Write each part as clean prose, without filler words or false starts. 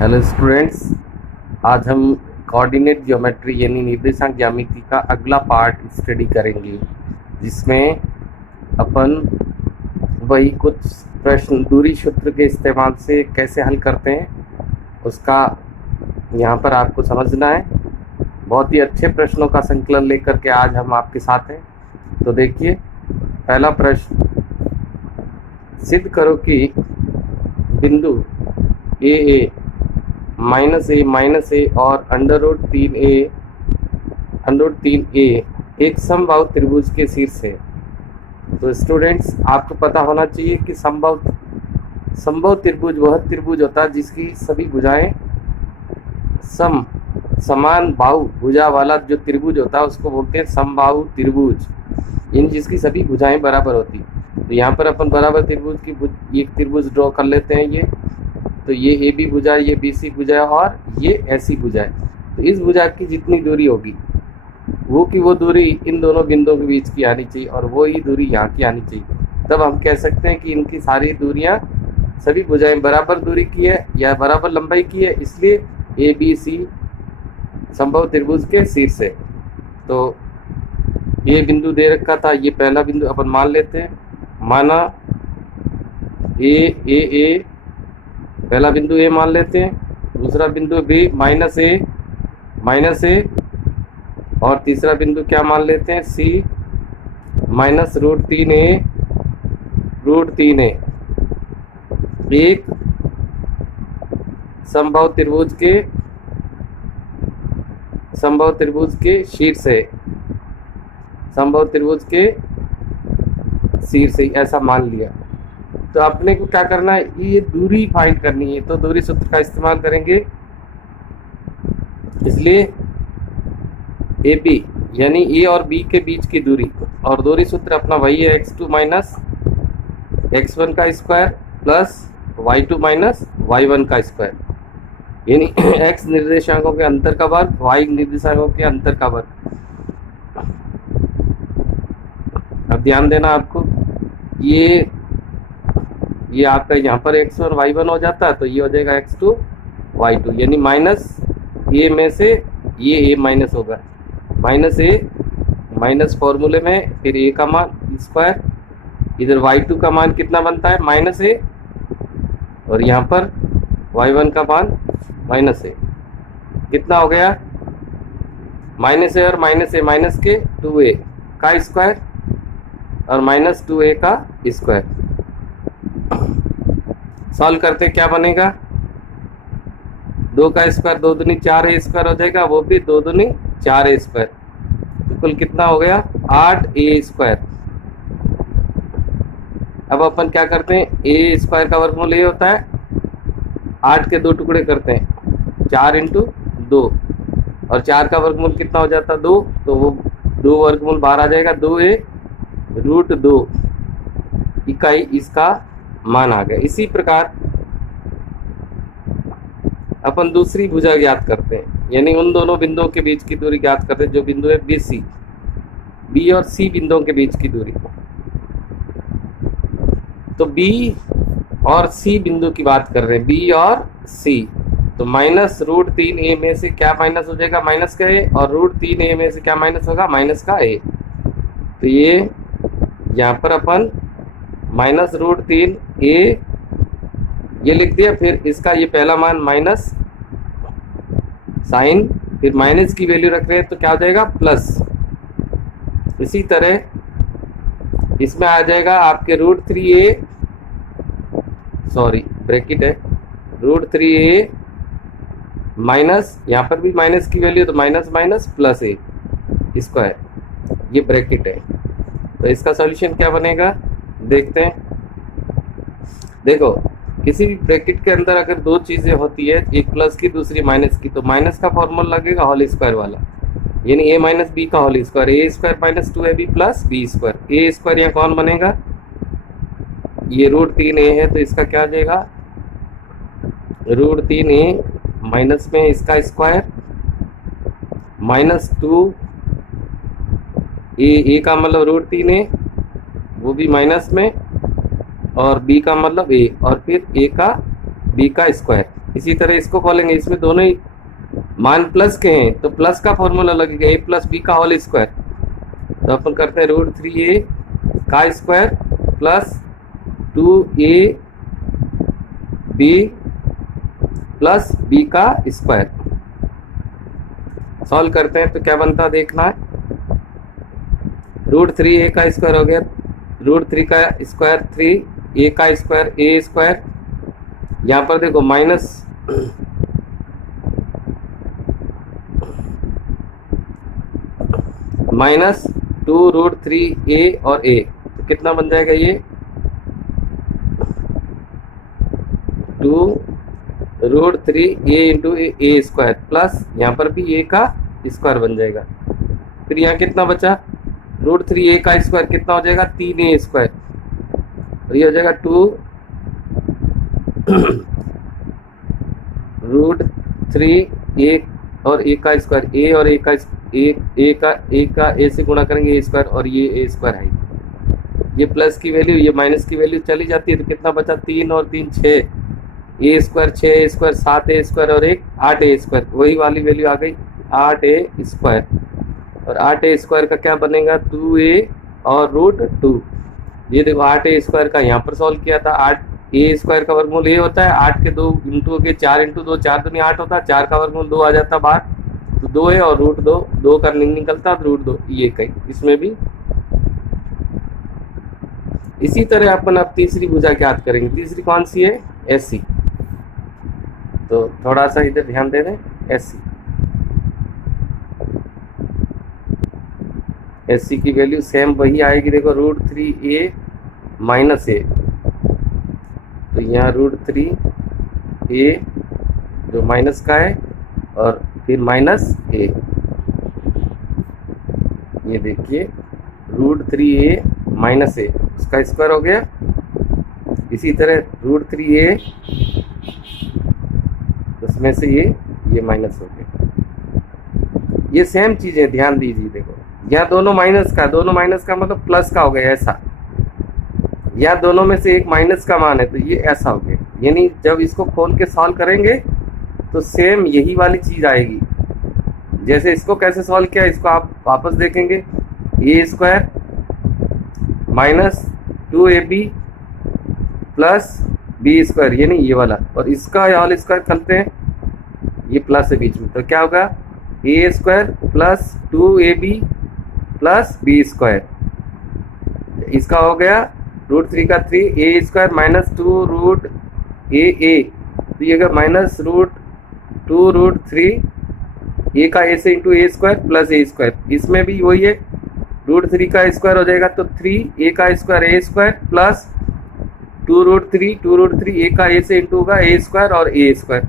Hello students, आज हम coordinate geometry यानी निर्देशांक ज्यामिति का अगला पार्ट स्टडी करेंगे, जिसमें अपन वही कुछ प्रश्न दूरी सूत्र के इस्तेमाल से कैसे हल करते हैं उसका यहाँ पर आपको समझना है। बहुत ही अच्छे प्रश्नों का संकलन लेकर के आज हम आपके साथ हैं। तो देखिए, पहला प्रश्न, सिद्ध करो कि बिंदु ए माइनस ए और अंडर रूट 3 ए एक समबाहु त्रिभुज के शीर्ष है। तो स्टूडेंट्स, आपको पता होना चाहिए कि समबाहु त्रिभुज वह त्रिभुज होता है जिसकी सभी भुजाएं समान बाहु भुजा वाला जो त्रिभुज होता है उसको बोलते हैं समबाहु त्रिभुज, इन जिसकी सभी भुजाएं बराबर होती। तो यहाँ पर अपन बराबर त्रिभुज की एक त्रिभुज ड्रॉ कर लेते हैं। तो ये ए बी भुजा, ये बी सी भुजा और ये ऐसी भुजा है। तो इस भुजा की जितनी दूरी होगी वो दूरी इन दोनों बिंदुओं के बीच की आनी चाहिए और वो ही दूरी यहाँ की आनी चाहिए। तब हम कह सकते हैं कि इनकी सारी दूरियां, सभी भुजाएं बराबर दूरी की है या बराबर लंबाई की है, इसलिए ए बी सी समबाहु त्रिभुज के शीर्ष है। तो ये बिंदु दे रखा था, ये पहला बिंदु अपन मान लेते हैं। माना ए पहला बिंदु ए मान लेते हैं, दूसरा बिंदु बी माइनस ए और तीसरा बिंदु क्या मान लेते हैं, सी माइनस √3 ए। एक समबाहु त्रिभुज के शीर्ष है, समबाहु त्रिभुज के शीर्ष है, ऐसा मान लिया। तो अपने को क्या करना है, ये दूरी फाइंड करनी है। तो दूरी सूत्र का इस्तेमाल करेंगे, इसलिए ए बी यानी ए और बी के बीच की दूरी, और दूरी सूत्र अपना वही है, x2 माइनस x1 का square plus y2 minus y1 का स्क्वायर, यानी x निर्देशांकों के अंतर का वर्ग, y निर्देशांकों के अंतर का वर्ग। अब ध्यान देना आपको, ये आपका यहाँ पर x1 y1 हो जाता है, तो ये हो जाएगा x2 y2, यानी माइनस ए में से ये a माइनस होगा, माइनस ए माइनस फॉर्मूले में फिर a का मान स्क्वायर, इधर y2 का मान कितना बनता है माइनस ए, और यहाँ पर y1 का मान माइनस ए, कितना हो गया माइनस ए और माइनस ए माइनस के 2a का स्क्वायर और माइनस 2a का स्क्वायर। सॉल्व करते क्या बनेगा, 2 का स्क्वायर 2 दूनी 4a स्क्वायर हो जाएगा, वो भी 2 दूनी 4a स्क्वायर, तो कुल कितना हो गया 8a स्क्वायर। अब अपन क्या करते हैं, a स्क्वायर का वर्गमूल ये होता है, 8 के 2 टुकड़े करते हैं, 4 × 2, और 4 का वर्गमूल कितना हो जाता है 2, तो वो 2 वर्गमूल बाहर आ जाएगा, 2a √2 इकाई इसका मान आ गया। इसी प्रकार अपन दूसरी भुजा ज्ञात करते हैं, यानी उन दोनों बिंदुओं के बीच की दूरी ज्ञात करते हैं जो बिंदु है बी और सी बिंदुओं के बीच की दूरी। तो बी और सी बिंदु की बात कर रहे हैं, बी और सी। तो माइनस √3a में से क्या माइनस हो जाएगा, माइनस का a, और √3a में से क्या माइनस होगा, माइनस का a। तो ये यहाँ पर अपन माइनस √3a ये लिख दिया, फिर इसका ये पहला मान माइनस साइन, फिर माइनस की वैल्यू रख रहे हैं तो क्या हो जाएगा प्लस। इसी तरह इसमें आ जाएगा आपके √3a, सॉरी ब्रैकेट है, √3a माइनस, यहाँ पर भी माइनस की वैल्यू, तो minus minus plus a square, ये ब्रैकेट है। तो इसका सॉल्यूशन क्या बनेगा देखते हैं। देखो, किसी भी ब्रैकेट के अंदर अगर दो चीजें होती है, एक प्लस की दूसरी माइनस की, तो माइनस का फॉर्मूला लगेगा होल स्क्वायर वाला, यानी a माइनस बी का whole square, a square minus 2ab plus b square. a square यहाँ कौन बनेगा, ये √3a है, तो इसका क्या आ जाएगा √3a माइनस में इसका स्क्वायर माइनस 2a का मतलब √3a, वो भी माइनस में, और b का मतलब a, और फिर a का b का स्क्वायर, इसी तरह इसको खोलेंगे, इसमें दोनों ही मान प्लस के हैं तो प्लस का फॉर्मूला लगेगा a प्लस बी का होल स्क्वायर। तो अपन करते हैं √3a का square plus 2a b plus b का स्क्वायर। सॉल्व करते हैं तो क्या बनता है देखना है। √3a का स्क्वायर हो गया, √3 का स्क्वायर 3, a का स्क्वायर a स्क्वायर, यहाँ पर देखो माइनस 2√3a और a, तो कितना बन जाएगा ये 2√3a into a square plus यहाँ पर भी a का स्क्वायर बन जाएगा। फिर यहाँ कितना बचा, √3a का स्क्वायर कितना हो जाएगा 3a स्क्वायर, और ये हो जाएगा 2√3a और a का स्क्वायर, a और a का a से गुणा करेंगे a स्क्वायर, और ये a स्क्वायर है। ये प्लस की वैल्यू ये माइनस की वैल्यू चली जाती है, तो कितना बचा 3 और 3 6, a square 6a square 7a square और एक 8a स्क्वायर, वही वाली वैल्यू आ गई 8a स्क्वायर। और 8a स्क्वायर का क्या बनेगा 2a और √2। ये देखो 8a स्क्वायर का यहाँ पर सॉल्व किया था, 8a स्क्वायर का वर्गमूल ये होता है 8 के 2 इंटू के 4 इंटू 2, 4 दूनी 8 होता है, 4 का वर्गमूल 2 आ जाता बाहर, तो 2 है और √2, 2 का निकलता √2, ये कहीं इसमें भी। इसी तरह अपन अब तीसरी भुजा ज्ञात करेंगे। तीसरी कौन सी है, एससी। तो थोड़ा सा इधर ध्यान दे दें, एससी की वैल्यू सेम वही आएगी, देखो √3a माइनस a, तो यहाँ √3a जो माइनस का है और फिर माइनस a, ये देखिए √3a माइनस a उसका स्क्वायर हो गया। इसी तरह √3a उसमें से ये माइनस हो गया। ये सेम चीजें ध्यान दीजिए, देखो यहाँ दोनों माइनस का मतलब प्लस का हो गया ऐसा, या दोनों में से एक माइनस का मान है तो ये ऐसा हो गया। यानी जब इसको खोल के सॉल्व करेंगे तो सेम यही वाली चीज आएगी। जैसे इसको कैसे सॉल्व किया इसको आप वापस देखेंगे, a square minus 2ab plus b square, यानी ये वाला, और इसका होल स्क्वायर करते हैं, ये प्लस है बीच में, तो क्या होगा a square plus 2ab plus b square. इसका हो गया √3 का 3, a स्क्वायर माइनस 2√a, तो ये माइनस √2√3 a का a से into a square plus a square. इसमें भी वही है, √3 का स्क्वायर हो जाएगा तो 3a का square a square plus 2√3 a का a से इंटू होगा a स्क्वायर और a स्क्वायर।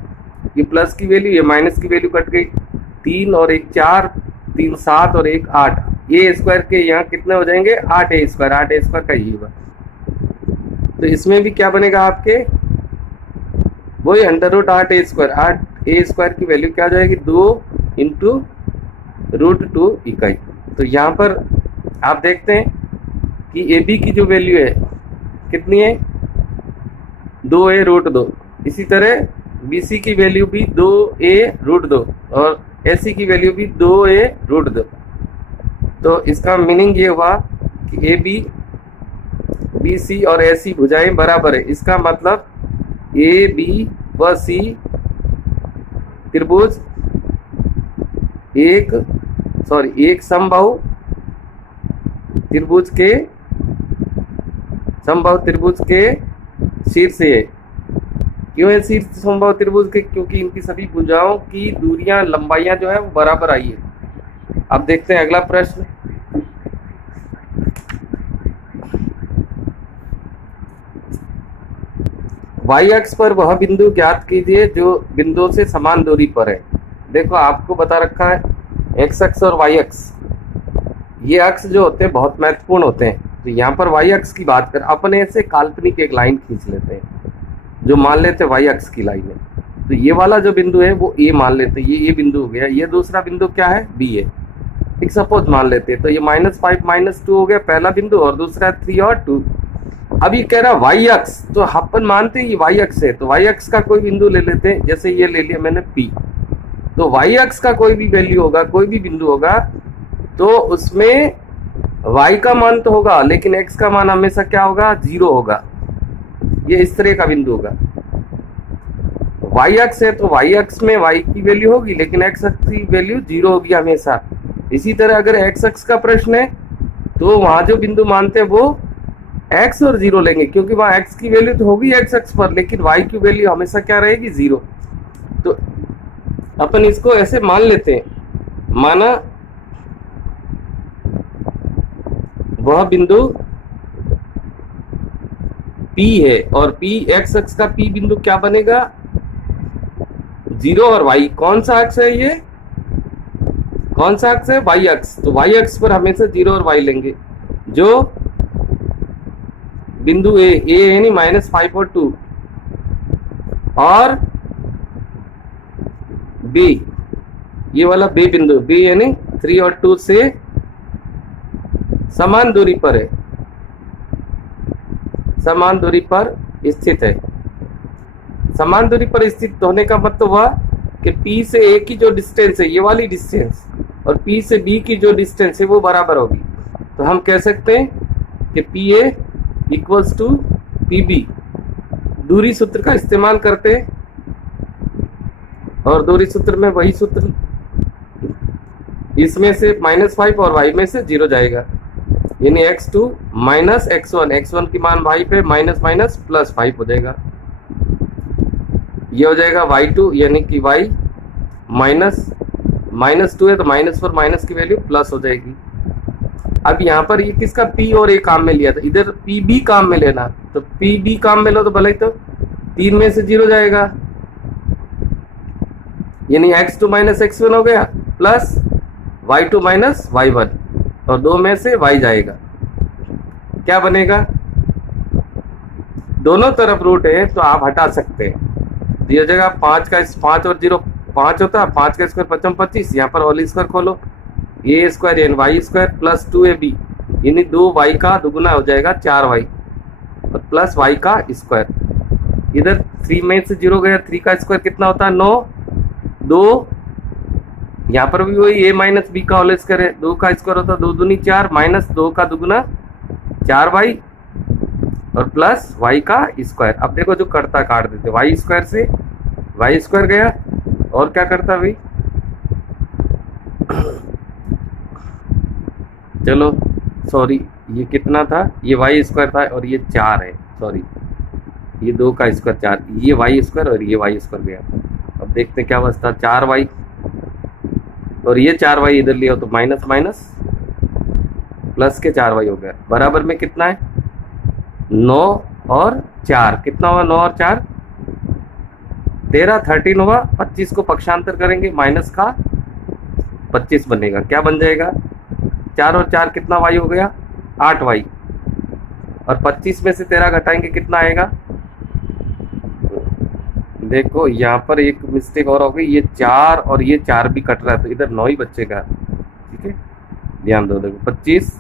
ये प्लस की वैल्यू ये माइनस की वैल्यू कट गई, 3 और 1 4, 3 7 और 1 8, a स्क्वायर के यहाँ कितने हो जाएंगे 8a स्क्वायर का ही होगा। तो इसमें भी क्या बनेगा आपके वही √8a स्क्वायर, 8a स्क्वायर की वैल्यू क्या हो जाएगी 2 इंटू √2 इकाई। तो यहाँ पर आप देखते हैं कि ab की जो वैल्यू है कितनी है 2a √2, इसी तरह bc की वैल्यू भी 2a √2 और ac की वैल्यू भी 2a √2। तो इसका मीनिंग ये हुआ कि ab bc और ac भुजाएं बराबर है। इसका मतलब a b व c त्रिभुज एक समबाहु त्रिभुज के शीर्ष है। क्यों है शीर्ष समबाहु त्रिभुज के, क्योंकि इनकी सभी भुजाओं की दूरियां लंबाइयां जो है वो बराबर आई है। अब देखते हैं अगला प्रश्न। y अक्ष पर वह बिंदु ज्ञात कीजिए जो बिंदुओं से समान दूरी पर है। देखो आपको बता रखा है x अक्ष और y अक्ष, ये अक्ष जो होते हैं बहुत महत्वपूर्ण होते हैं। तो यहाँ पर y अक्ष की बात कर, अपन ऐसे काल्पनिक एक लाइन खींच लेते हैं जो मान लेते हैं y अक्ष की लाइन है। तो ये वाला जो बिंदु है वो a मान लेते हैं, ये बिंदु हो गया। ये दूसरा बिंदु क्या है b है, एक सपोज मान लेते हैं। तो ये -5 -2 हो गया पहला बिंदु, और दूसरा 3 और 2। अब ये कह रहा वाई अक्स, तो अपन मानते हैं ये वाई अक्स है, तो वाई अक्स का कोई बिंदु ले लेते हैं, जैसे ये ले लिया मैंने P। तो वाई अक्स का कोई भी वैल्यू होगा, कोई भी बिंदु होगा, तो उसमें y का मान तो होगा, लेकिन x का मान हमेशा क्या होगा, 0 होगा। ये इस तरह का बिंदु होगा। y अक्स है तो y अक्स में y की वैल्यू होगी, लेकिन x अक्स की वैल्यू 0 होगी हमेशा। इसी तरह अगर x अक्स का प्रश्न है तो वहां जो बिंदु मानते हैं वो x और 0 लेंगे, क्योंकि वहां x की वैल्यू तो होगी x अक्स पर, लेकिन y की वैल्यू हमेशा क्या रहेगी, 0। तो अपन इसको ऐसे मान लेते हैं, माना वह बिंदु P है और P x अक्ष का P बिंदु क्या बनेगा, 0 और y। कौन सा अक्ष है ये, कौन सा अक्ष है, y अक्ष। तो y अक्ष पर हमेशा 0 और y लेंगे। जो बिंदु A यानी -5 और 2, और B, ये वाला B बिंदु, B यानी 3 और 2 से समान दूरी पर है, समान दूरी पर स्थित है। समान दूरी पर स्थित होने का मतलब हुआ कि P से A की जो डिस्टेंस है, ये वाली डिस्टेंस, और P से B की जो डिस्टेंस है वो बराबर होगी। तो हम कह सकते हैं कि PA इक्वल्स टू PB। दूरी सूत्र का इस्तेमाल करते हैं, और दूरी सूत्र में वही सूत्र, इसमें से -5 और y में से 0 जाएगा, यानी x2 माइनस x1, x1 की मान y पे माइनस माइनस प्लस 5 हो जाएगा। ये हो जाएगा y2 यानी कि y -2 है तो -4 माइनस की वैल्यू प्लस हो जाएगी। अब यहाँ पर ये किसका P और A काम में लिया था, इधर PB काम में लेना, तो PB काम में लो तो भले ही तो 3 में से 0 जाएगा, यानी x2 माइनस x1 हो गया, प्लस y2 माइनस y1, और 2 में से y जाएगा। क्या बनेगा, दोनों तरफ रूट है तो आप हटा सकते हैं। तो ये जगह 5 और 0 5 होता है, 5 का स्क्वायर 5 25, यहाँ पर होल स्क्वायर खोलो, ए स्क्वायर यानी वाई स्क्वायर प्लस 2ab यानी 2y का दुगुना हो जाएगा 4y, और प्लस y का स्क्वायर। इधर 3 में से 0 गया, 3 का स्क्वायर कितना होता है 9, 2, यहाँ पर भी वही a माइनस बी का होल स्क्वायर है, 2 का स्क्वायर होता है 2 दूनी 4, माइनस 2 का दुगुना 4y, और प्लस y का स्क्वायर। अब देखो जो करता काट देते, y स्क्वायर से y स्क्वायर गया, और क्या करता भाई, चलो सॉरी ये कितना था, ये y स्क्वायर था और ये 4 है, सॉरी ये 2 का स्क्वायर 4, ये y स्क्वायर और ये y स्क्वायर गया। अब देखते क्या बचता, 4y, और ये 4y इधर लिया तो माइनस माइनस प्लस के 4y हो गया, बराबर में कितना है 9 और 4, कितना हुआ 9 और 4 13, 13 हुआ। 25 को पक्षांतर करेंगे, माइनस का 25 बनेगा, क्या बन जाएगा 4 और 4 कितना y हो गया 8y, और 25 में से 13 घटाएंगे कितना आएगा, देखो यहाँ पर एक मिस्टेक और हो गई, ये 4 और ये 4 भी कट रहा है तो इधर 9 ही बचेगा, ठीक है ध्यान दो। देखो 25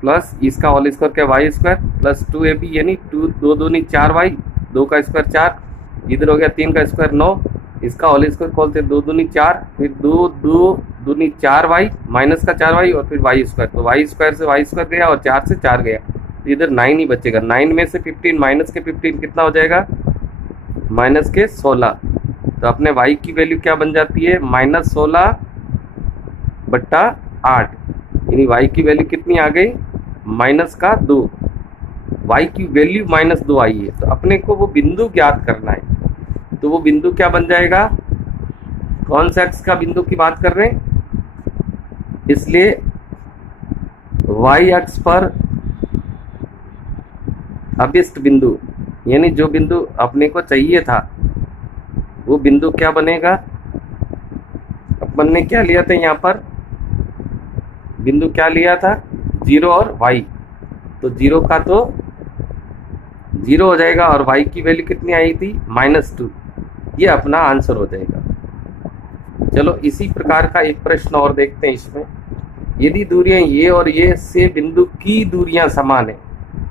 प्लस इसका होल स्क्वायर क्या y स्क्वायर प्लस 2ab यानी 2 दूनी 4y, 2 का स्क्वायर 4, इधर हो गया 3 का स्क्वायर 9, इसका होल स्क्वायर खोलते 2 दूनी 4, फिर 2 दूनी 4y माइनस का 4y, और फिर y स्क्वायर, तो y स्क्वायर से y स्क्वायर गया और 4 से 4 गया, तो इधर 9 ही बचेगा। 9 में से 15 माइनस के 15 कितना हो जाएगा माइनस के 16, तो अपने y की वैल्यू क्या बन जाती है -16/8, यानी y की वैल्यू कितनी आ गई -2, y की वैल्यू -2 आई है। तो अपने को वो बिंदु ज्ञात करना है, तो वो बिंदु क्या बन जाएगा, कौन से अक्ष का बिंदु की बात कर रहे हैं, इसलिए y अक्ष पर अभिष्ट बिंदु, यानी जो बिंदु अपने को चाहिए था वो बिंदु क्या बनेगा, अपन ने क्या लिया था यहाँ पर बिंदु, क्या लिया था 0 और y, तो 0 का तो 0 हो जाएगा, और y की वैल्यू कितनी आई थी -2, ये अपना आंसर हो जाएगा। चलो इसी प्रकार का एक प्रश्न और देखते हैं इसमें, यदि दूरियां ये और ये से बिंदु की दूरियां समान है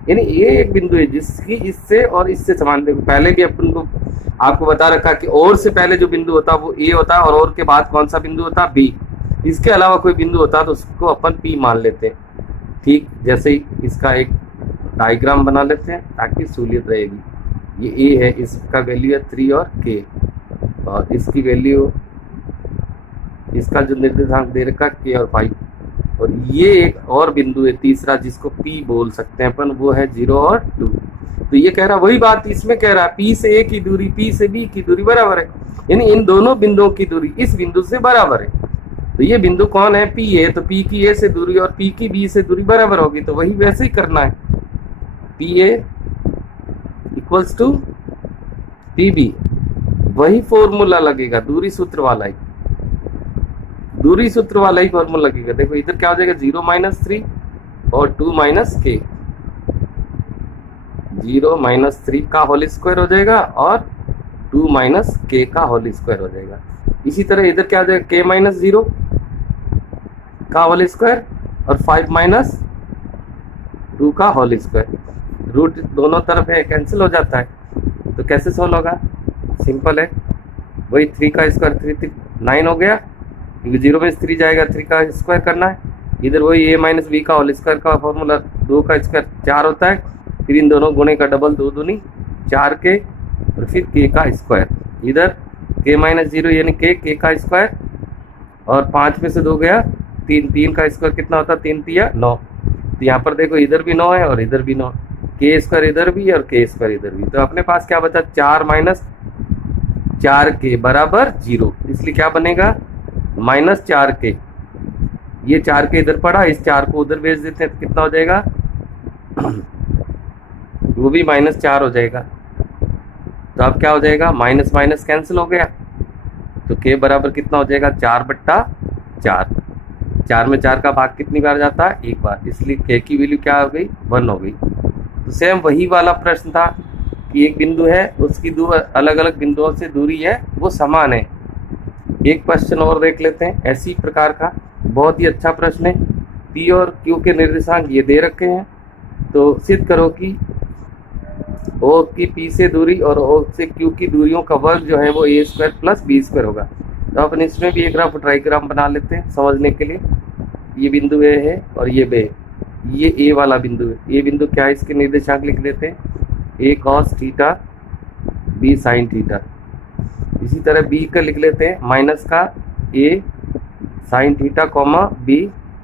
यानी ये एक बिंदु है जिसकी इससे और इससे समान। देखो पहले भी अपन को आपको बता रखा कि और से पहले जो बिंदु होता है वो ए होता है, और के बाद कौन सा बिंदु होता है, बी। इसके अलावा कोई बिंदु होता है तो उसको अपन पी मान लेते हैं। ठीक जैसे ही इसका एक डायग्राम बना लेते हैं ताकि सहूलियत रहेगी। ये ए है, इसका वैल्यू है 3 और के, और इसकी वैल्यू, इसका जो निर्देशांक दे रखा के और 5, और ये एक और बिंदु है तीसरा जिसको पी बोल सकते हैं अपन, वो है 0 और 2। तो ये कह रहा वही बात इसमें कह रहा है, पी से ए की दूरी पी से बी की दूरी बराबर है, यानी इन दोनों बिंदुओं की दूरी इस बिंदु से बराबर है। तो ये बिंदु कौन है, पी है, तो पी की ए से दूरी और पी की बी से दूरी बराबर होगी। तो वही वैसे ही करना है, P A equals to P B, वही फॉर्मूला लगेगा, दूरी सूत्र वाला ही, दूरी सूत्र वाला ही फॉर्मूला लगेगा। देखो इधर क्या हो जाएगा, 0 - 3 और 2 - k, 0 - 3 का होल स्क्वायर हो जाएगा और 2 - k का होल स्क्वायर हो जाएगा। इसी तरह इधर क्या हो जाएगा, k - 0 का होल स्क्वायर और 5 - 2 का होल स्क्वायर। रूट दोनों तरफ है, कैंसिल हो जाता है। तो कैसे सोल्व होगा, सिंपल है, वही 3 का स्क्वायर 3 9 हो गया, क्योंकि 0 में 3 जाएगा, 3 का स्क्वायर करना है। इधर वही a - b का होल स्क्वायर का फॉर्मूला, 2 का स्क्वायर 4 होता है, फिर इन दोनों गुणे का डबल, 2 दूनी 4 के, और फिर k का स्क्वायर। इधर k - 0 यानी k का स्क्वायर, और 5 में से 2 गया 3, 3 का स्क्वायर कितना होता है, 3 × 3 = 9। तो यहाँ पर देखो इधर भी 9 है और इधर भी 9, k स्क्वायर इधर भी और k स्क्वायर इधर भी। तो अपने पास क्या बचा, 4 - 4k बराबर 0, इसलिए क्या बनेगा, -4k। ये 4k इधर पड़ा, इस 4 को उधर भेज देते हैं तो कितना हो जाएगा, वो भी -4 हो जाएगा। तो अब क्या हो जाएगा, माइनस माइनस कैंसिल हो गया, तो k बराबर कितना हो जाएगा, 4/4। 4 में 4 का भाग कितनी बार जाता है, एक बार, इसलिए k की वैल्यू क्या हो गई, 1 हो गई। तो सेम वही वाला प्रश्न था कि एक बिंदु है, उसकी दो अलग अलग बिंदुओं से दूरी है वो समान है। एक क्वेश्चन और देख लेते हैं ऐसी प्रकार का, बहुत ही अच्छा प्रश्न है। पी और क्यू के निर्देशांक ये दे रखे हैं, तो सिद्ध करो कि ओ की पी से दूरी और ओ से क्यू की दूरियों का वर्ग जो है वो a² + b² होगा। तो अपन इसमें भी एक रफ डायग्राम बना लेते हैं समझने के लिए। ये बिंदु ए है और ये बे, ये ए वाला बिंदु है। ये बिंदु क्या है, इसके निर्देशांक लिख लेते हैं, a cos theta b sin theta. इसी तरह b का लिख लेते हैं माइनस का a sin theta b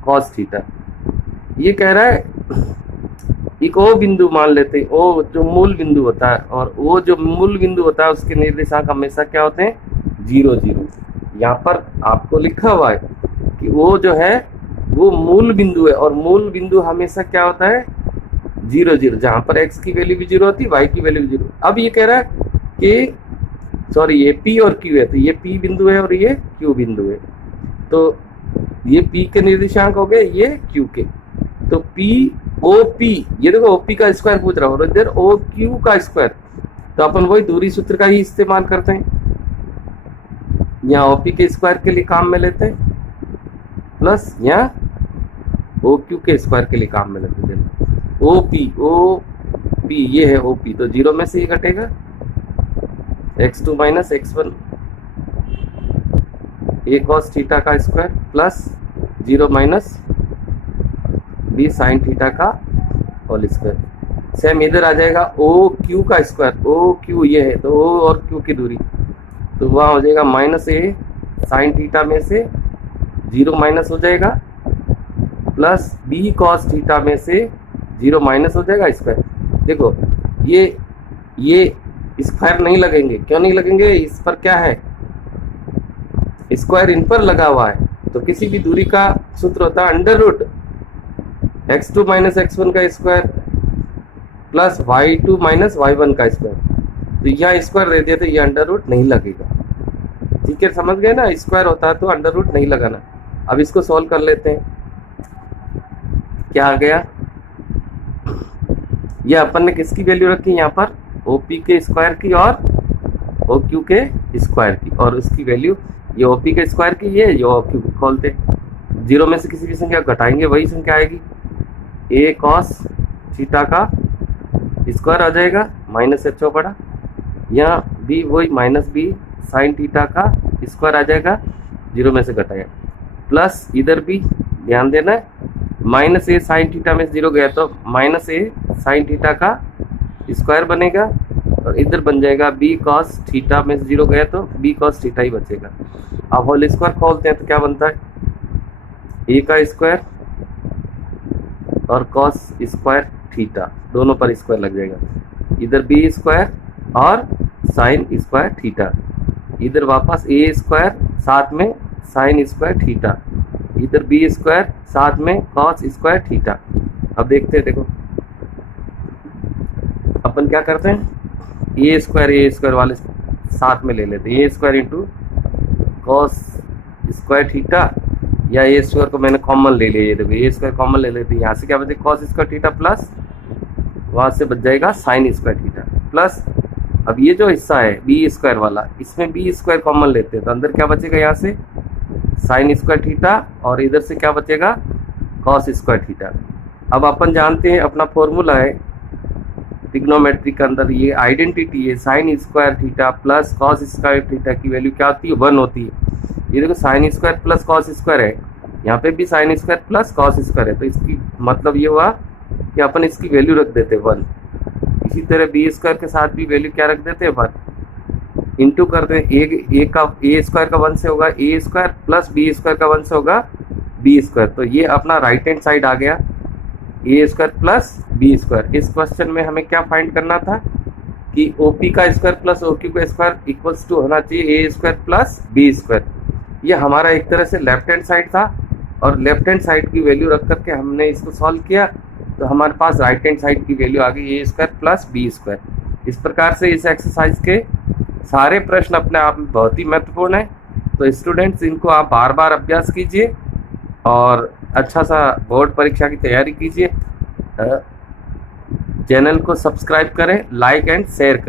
cos theta. ये कह रहा है एक ओ बिंदु मान लेते हैं, ओ जो मूल बिंदु होता है, और वो जो मूल बिंदु होता है उसके निर्देशांक हमेशा क्या होते हैं, 0 0। यहाँ पर आपको लिखा हुआ है कि वो जो है वो मूल बिंदु है, और मूल बिंदु हमेशा क्या होता है, 0 0, जहाँ पर x की वैल्यू भी 0 होती है, y की वैल्यू भी 0। अब ये कह रहा है कि सॉरी ये p और q है, तो ये p बिंदु है और ये q बिंदु है। तो ये p के निर्देशांक हो गए, ये q के। तो p OP, ये देखो OP का स्क्वायर पूछ रहा हूँ, और इधर OQ का स्क्वायर। तो अपन वही दूरी सूत्र का ही इस्तेमाल करते हैं, यहाँ OP के स्क्वायर के लिए काम में लेते हैं, प्लस यहाँ OQ के स्क्वायर के लिए काम में लेते हैं। OP ये है OP, तो 0 में से ये घटेगा, x2 - x1 a cos theta का square plus 0 - b sin theta का होल स्क्वायर। सेम इधर आ जाएगा OQ का स्क्वायर, OQ ये है, तो O और Q की दूरी, तो वहाँ हो जाएगा -a sin थीटा में से 0 माइनस हो जाएगा, प्लस b cos थीटा में से 0 माइनस हो जाएगा स्क्वायर। देखो ये स्क्वायर नहीं लगेंगे, क्यों नहीं लगेंगे, इस पर क्या है, स्क्वायर इन पर लगा हुआ है। तो किसी भी दूरी का सूत्र होता है √ x2 - x1 का स्क्वायर प्लस y2 - y1 का स्क्वायर। तो यहाँ स्क्वायर दे दिया तो ये √ नहीं लगेगा। ठीक है, समझ गए ना, स्क्वायर होता है तो √ नहीं लगाना। अब इसको सॉल्व कर लेते हैं, क्या आ गया, ये अपन ने किसकी वैल्यू रखी यहाँ पर, OP के स्क्वायर की और OQ के स्क्वायर की, और उसकी वैल्यू ये OP के स्क्वायर की, ये OQ को खोलते, 0 में से किसी भी संख्या घटाएंगे वही संख्या आएगी, a cos थीटा का स्क्वायर आ जाएगा माइनस एच बड़ा, यहाँ बी वही माइनस बी साइन थीटा का स्क्वायर आ जाएगा, 0 में से घटाया, प्लस इधर भी ध्यान देना है माइनस ए साइन थीटा में 0 गया तो माइनस ए साइन थीटा का स्क्वायर बनेगा, और इधर बन जाएगा बी कॉस थीटा में 0 गया तो बी कॉस थीटा ही बचेगा। अब होल स्क्वायर खोलते हैं तो क्या बनता है, ए का स्क्वायर और कॉस स्क्वायर थीटा, दोनों पर स्क्वायर लग जाएगा, इधर बी स्क्वायर और साइन स्क्वायर थीटा, इधर वापस ए स्क्वायर साथ में साइन स्क्वायर थीटा, इधर बी स्क्वायर साथ में कॉस स्क्वायर थीटा। अब देखते हैं, देखो अपन क्या करते हैं, ए स्क्वायर वाले साथ में ले लेते हैं, a square into cos square theta, या ए स्क्वायर को मैंने कॉमन ले लिया, ये देखो ए स्क्वायर कॉमन ले लेते हैं, यहाँ से क्या बचेगा कॉस स्क्वायर थीटा प्लस वहाँ से बच जाएगा साइन स्क्वायर थीटा प्लस, अब ये जो हिस्सा है बी स्क्वायर वाला, इसमें बी स्क्वायर कॉमन लेते हैं तो अंदर क्या बचेगा यहाँ से साइन स्क्वायर थीटा, और इधर से क्या बचेगा कॉस स्क्वायर थीटा। अब अपन जानते हैं अपना फॉर्मूला है ट्रिग्नोमेट्री के अंदर, ये आइडेंटिटी है sine square theta plus cos square theta की वैल्यू क्या होती है 1 होती है। ये देखो sine square plus cos square है, यहाँ पे भी sine square plus cos square है, तो इसकी मतलब ये हुआ कि अपन इसकी वैल्यू रख देते 1। इसी तरह बी स्क्वायर के साथ भी वैल्यू क्या रख देते हैं 1, इंटू करते हैं ए स्क्वायर का 1 से होगा ए स्क्वायर प्लस बी स्क्वायर का 1 से होगा बी स्क्वायर, तो ये अपना राइट हैंड साइड आ गया ए स्क्वायर प्लस बी स्क्वायर। इस क्वेश्चन में हमें क्या फाइंड करना था कि ओपी का स्क्वायर प्लस ओक्यू का स्क्वायर इक्वल्स टू होना चाहिए ए स्क्वायर प्लस बी स्क्वायर। ये हमारा एक तरह से लेफ्ट हैंड साइड था, और लेफ्ट हैंड साइड की वैल्यू रख करके हमने इसको सॉल्व किया तो हमारे पास राइट हैंड साइड की वैल्यू आ गई ए स्क्वायर प्लस बी स्क्वायर। इस प्रकार से इस एक्सरसाइज के सारे प्रश्न अपने आप में बहुत ही महत्वपूर्ण है, तो स्टूडेंट्स इनको आप बार बार अभ्यास कीजिए और अच्छा सा बोर्ड परीक्षा की तैयारी कीजिए। चैनल को सब्सक्राइब करें, लाइक एंड शेयर करें।